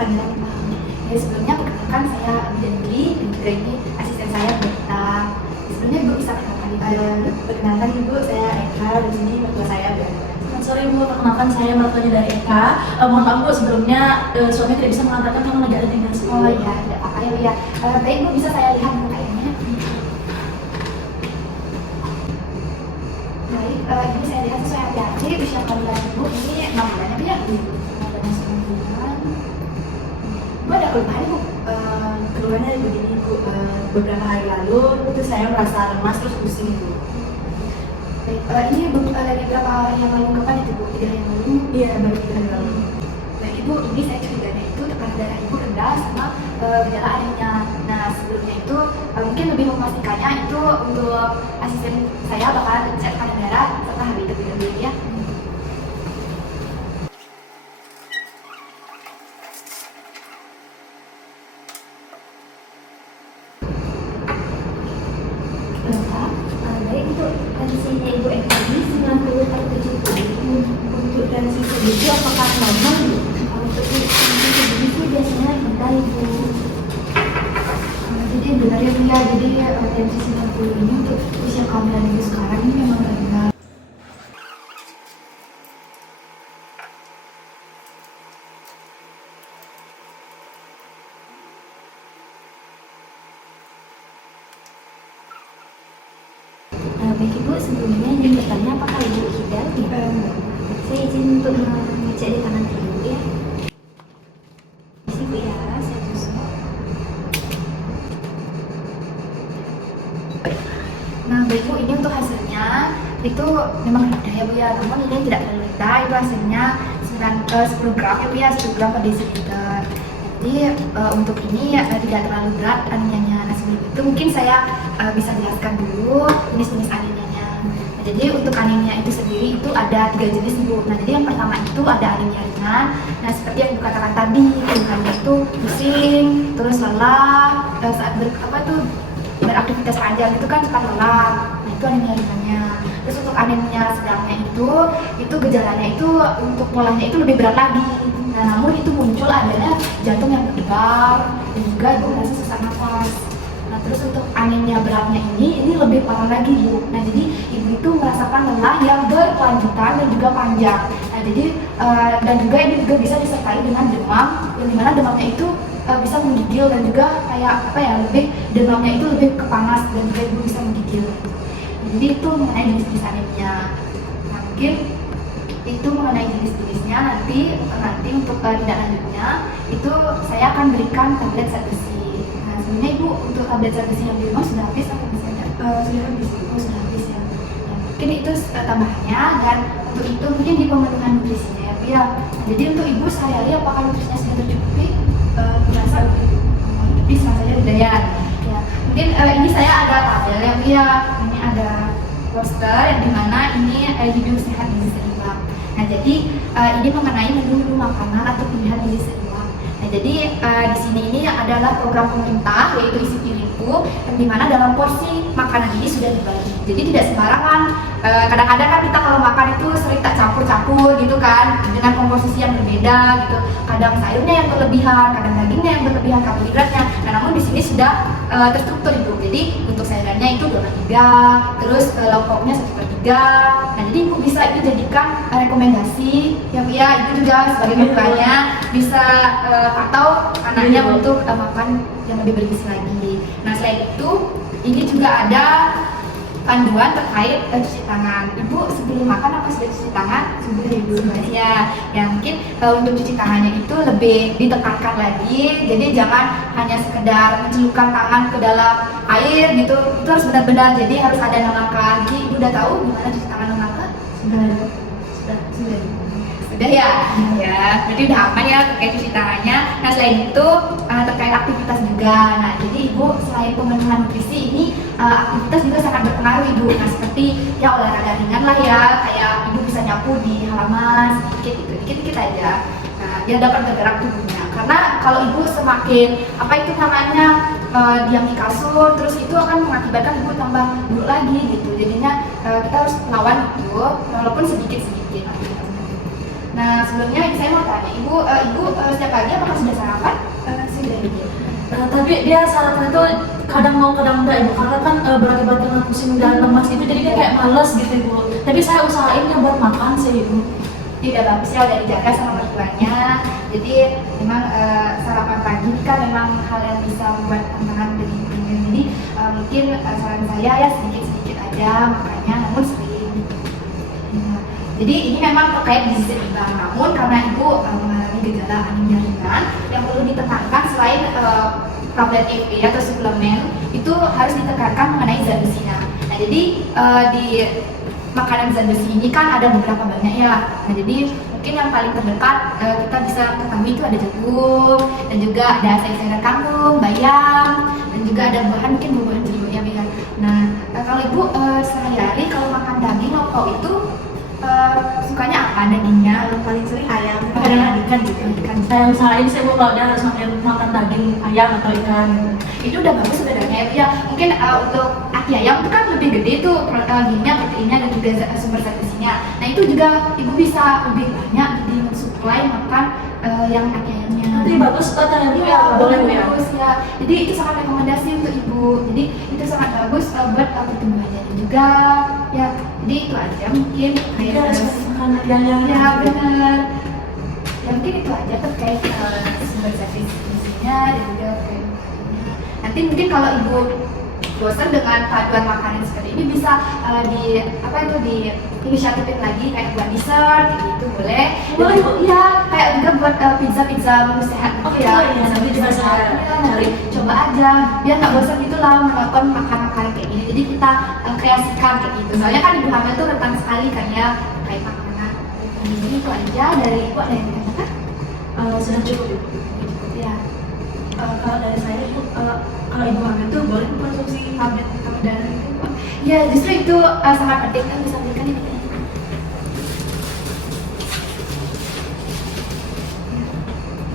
panggilan Bang. Ya sebelumnya perkenalkan saya Abdendri dan juga ini asisten saya Berta. Sebelumnya Ibu bisa perkenalkan Ibu. Perkenalkan Ibu, saya Eka, di sini mertua saya Berta. Selamat sore Bu, perkenalkan saya mertuanya dari Eka. Mohon maaf Bu, sebelumnya suami tidak bisa mengantarkan karena lagi ada dinas. Oh iya, tidak apa-apa ya Bu ya. Baik Bu, bisa saya lihat Bu kayaknya. Baik, ini saya lihat sesuai hati-hati usia kehamilan Ibu ini 6 bulan ya Bu ya? 6 bulan 9 bulan. Bu ada keluhan Ibu? Keluarnya begini Bu, beberapa hari lalu itu saya merasa lemas terus pusing Ibu. Baik, ini dari berapa hari yang lalu kapan itu Bu? 3 hari yang lalu? Iya, baru 3 hari lalu. Baik Ibu, ini saya curiganya itu tekanan darah Ibu rendah sama gejala anemia. Nah sebelumnya itu mungkin lebih memastikannya itu untuk asisten saya bakalan cek tekanan darah serta HB terlebih dahulu ya. Baik, untuk tensinya Ibu Eka ini 90/70. Untuk tensi segitu apakah normal? Untuk tensi segitu biasanya rendah Ibu. Jadi benar ya Bu ya, jadi tensi 90 ini untuk usia kehamilan Ibu sekarang ini memang rendah. Baik Ibu, sebelumnya ingin bertanya apakah Ibu Hidal? Saya izin untuk mengecek di tangan dulu ya. Isi Bu ya, saya susul. Nah baik Bu, ini untuk hasilnya itu memang rendah ya Bu ya, namun ini tidak terlalu rendah, itu hasilnya 10 gram ya Bu ya, 10 gram per desiliter. Jadi untuk ini tidak terlalu berat anemianya. Nah sebelum itu mungkin saya bisa jelaskan dulu jenis-jenis anemianya. Nah, jadi untuk anemia itu sendiri itu ada 3 jenis Bu. Nah jadi yang pertama itu ada anemia ringan. Nah seperti yang Bu katakan tadi, keluhannya itu pusing, terus lelah, saat beraktivitas panjang itu kan cepat lelah. Nah itu anemia ringannya. Terus untuk anemia sedangnya itu gejalanya itu untuk mulanya itu lebih berat lagi. Nah namun itu muncul adanya jantung yang berdebar dan juga Ibu merasa sesak nafas. Nah terus untuk anemia beratnya ini lebih parah lagi Bu. Nah jadi Ibu itu merasakan lelah yang berkelanjutan dan juga panjang. Nah jadi dan juga ini juga bisa disertai dengan demam, yang dimana demamnya itu bisa menggigil dan juga kayak demamnya itu lebih kepanas dan juga Ibu bisa menggigil. Jadi itu mengenai jenis-jenis anemia. Nah mungkin itu mengenai jenis-jenisnya nanti untuk tindak lanjutnya itu saya akan berikan tablet zat besi. Nah sebenarnya Ibu untuk tablet zat besi yang di rumah sudah habis atau masih ada? Sudah habis. Oh sudah habis ya. Ya mungkin itu tambahannya, dan untuk itu mungkin di pemenuhan nutrisinya ya Bu ya. Nah, jadi untuk Ibu sehari-hari apakah nutrisinya sudah tercukupi? Merasa Bisa saja udah ya. Ya mungkin ini saya ada tabel ya Bu ya. Ini ada poster yang dimana ini hidup sehat gizi seimbang. Nah jadi ini mengenai menu makanan atau pilihan gizi seimbang. Nah jadi di sini ini adalah program pemerintah yaitu Isi Piringku, yang dimana dalam porsi makanan ini sudah dibagi. Jadi tidak sembarangan. Kadang-kadang kan kita kalau makan itu sering tak campur-campur gitu kan, dengan komposisi yang berbeda gitu. Kadang sayurnya yang berlebihan, kadang dagingnya yang berlebihan, karbohidratnya. Nah namun di sini sudah terstruktur Ibu. Jadi untuk sayurannya itu 2/3, terus lauk pauknya 1/3. Nah jadi Ibu bisa itu jadikan rekomendasi ya Bu ya. Ibu juga sebagai mertuanya bisa atau anaknya untuk makan yang lebih bergizi lagi. Nah selain itu ini juga ada panduan terkait cuci tangan. Ibu sebelum makan apa sudah cuci tangan? Sudah Ibu. Ya mungkin untuk cuci tangannya itu lebih ditekankan lagi. Jadi jangan hanya sekedar mencelupkan tangan ke dalam air gitu. Itu harus benar-benar. Jadi harus ada 6 langkah. Jadi Ibu udah tahu gimana cuci tangan 6 langkah? Sudah ya. Ya, berarti udah aman ya terkait cuci tangannya. Nah selain itu terkait aktivitas juga. Nah jadi Ibu selain pemenuhan nutrisi ini aktivitas juga sangat berpengaruh Ibu. Nah seperti ya olahraga ringan lah ya, kayak Ibu bisa nyapu di halaman sedikit gitu, dikit-dikit aja. Nah biar dapat bergerak tubuhnya. Karena kalau Ibu semakin diam di kasur, terus itu akan mengakibatkan Ibu tambah buruk lagi gitu. Jadinya kita harus melawan itu walaupun sedikit-sedikit aktivitasnya. Nah sebelumnya saya mau tanya ibu, setiap pagi apakah sudah sarapan? Sudah Ibu. Tapi dia sarapan itu kadang mau kadang enggak ibu, karena kan berakibat dengan pusing dan lemas itu, jadi dia kayak males gitu ibu. Tapi saya usahain buat makan sih ibu. Tidak bagus ya, udah dijaga sama mertuanya. Jadi memang sarapan pagi ini kan memang hal yang bisa membuat tantangan dari ibunya. Jadi mungkin saran saya ya sedikit-sedikit aja makannya, namun sering. Nah, jadi ini memang terkait gizi seimbang. Namun karena ibu mengalami gejala anemia ringan, yang perlu ditekankan selain tablet EP atau suplemen itu harus ditekankan mengenai zat besinya. Nah jadi di makanan zat besi ini kan ada beberapa banyak ya. Nah jadi mungkin yang paling terdekat kita bisa ketahui itu ada jagung, dan juga ada sayur-sayuran kangkung, bayam, dan juga ada buahan, mungkin buah-buahan jeruk ya Bia. Nah kalau ibu sehari-hari kalau makan daging lokal itu sukanya apa dagingnya? Paling sering ayam. Kadang ikan gitu. Saya usahain sih bu kalau dia harus makan daging ayam atau ikan. Itu udah bagus sebenarnya ya. Mungkin untuk aki ayam itu kan lebih gede tuh gizinya, proteinnya, dan juga sumber zat besinya. Nah itu juga ibu bisa lebih banyak di mensuplai makan yang aki ayamnya. Nanti bagus katanya bu Iya, ya, boleh bu ya. bagus ya. Jadi itu sangat rekomendasi untuk ibu. Jadi itu sangat bagus buat pertumbuhannya juga. Ya, jadi itu aja mungkin. Dia harus makan yang Ya benar. Ya mungkin itu aja terkait sumber zat besinya dan juga nanti mungkin kalau ibu bosan dengan paduan makanan seperti ini bisa di inisiatifin lagi kayak buat dessert gitu boleh. Boleh, Bu. Iya, kayak juga buat pizza menu sehat gitu ya. iya, nanti juga saya cari. Coba aja biar nggak bosan gitu lah menonton makanan kayak gini. Jadi kita kreasikan kayak gitu. Soalnya kan ibu hamil tuh rentan sekali kan ya kayak makanan. Jadi itu aja dari ibu, ada yang ditanyakan? Sudah cukup ibu. Ya. Kalau dari saya Ibu, kalau ibu hamil tuh boleh konsumsi tablet darah itu Pak? Ya justru itu sangat penting kan bisa berikan ini.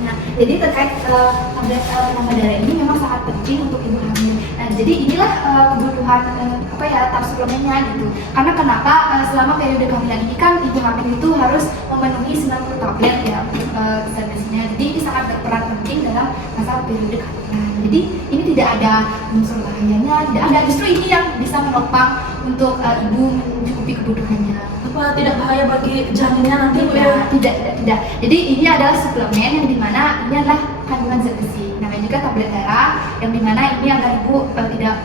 Nah, jadi terkait tablet tambah darah ini memang sangat penting untuk ibu hamil. Nah, jadi inilah kebutuhan tab suplemennya gitu. Karena kenapa selama periode kehamilan ini kan ibu hamil itu harus memenuhi 90 tablet ya zat besinya. Jadi ini sangat berperan penting dalam masa periode kehamilan. Jadi ini tidak ada unsur bahayanya, tidak ada. Justru ini yang bisa menopang untuk ibu mencukupi kebutuhannya. Apa tidak bahaya bagi janinnya nanti bu ya? Tidak. Jadi ini adalah suplemen yang dimana ini adalah kandungan zat besi. Namanya juga tablet darah yang dimana ini agar ibu tidak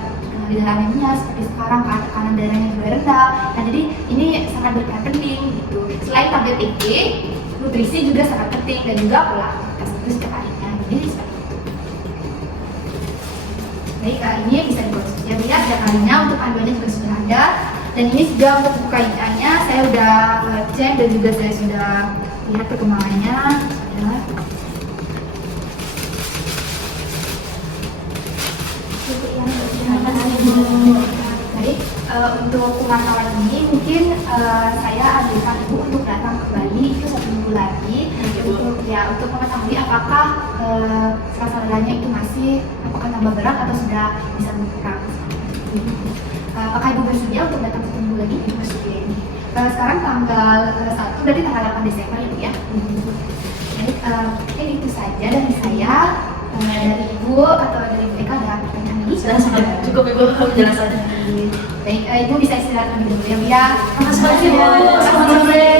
gejala anemia seperti sekarang kan tekanan darahnya juga rendah. Nah jadi ini sangat berperan penting gitu. Selain tablet EG, nutrisi juga sangat penting dan juga pola aktivitas itu setiap harinya. Jadi seperti itu. Baik, ini bisa dikonsumsi ya lihat setiap harinya, untuk panduannya juga sudah ada. Dan ini juga untuk buku kaitannya saya udah cek dan juga saya sudah lihat perkembangannya. Ya. Baik, untuk pemantauan ini mungkin saya anjurkan ibu untuk datang kembali itu 1 minggu lagi untuk mengetahui apakah rasa lelahnya itu masih apakah tambah berat atau sudah bisa berkurang. Apakah ibu bersedia untuk datang 1 minggu lagi? Ibu bersedia ini. Sekarang tanggal 1 berarti tanggal 8 Desember itu ya. Baik, mungkin itu saja dari saya. Dari ibu atau dari mereka ada pertanyaan lagi? Sudah sangat cukup ibu penjelasannya. Baik, ibu bisa istirahat lebih dulu ya, Bia. Terima kasih bu. Selamat sore.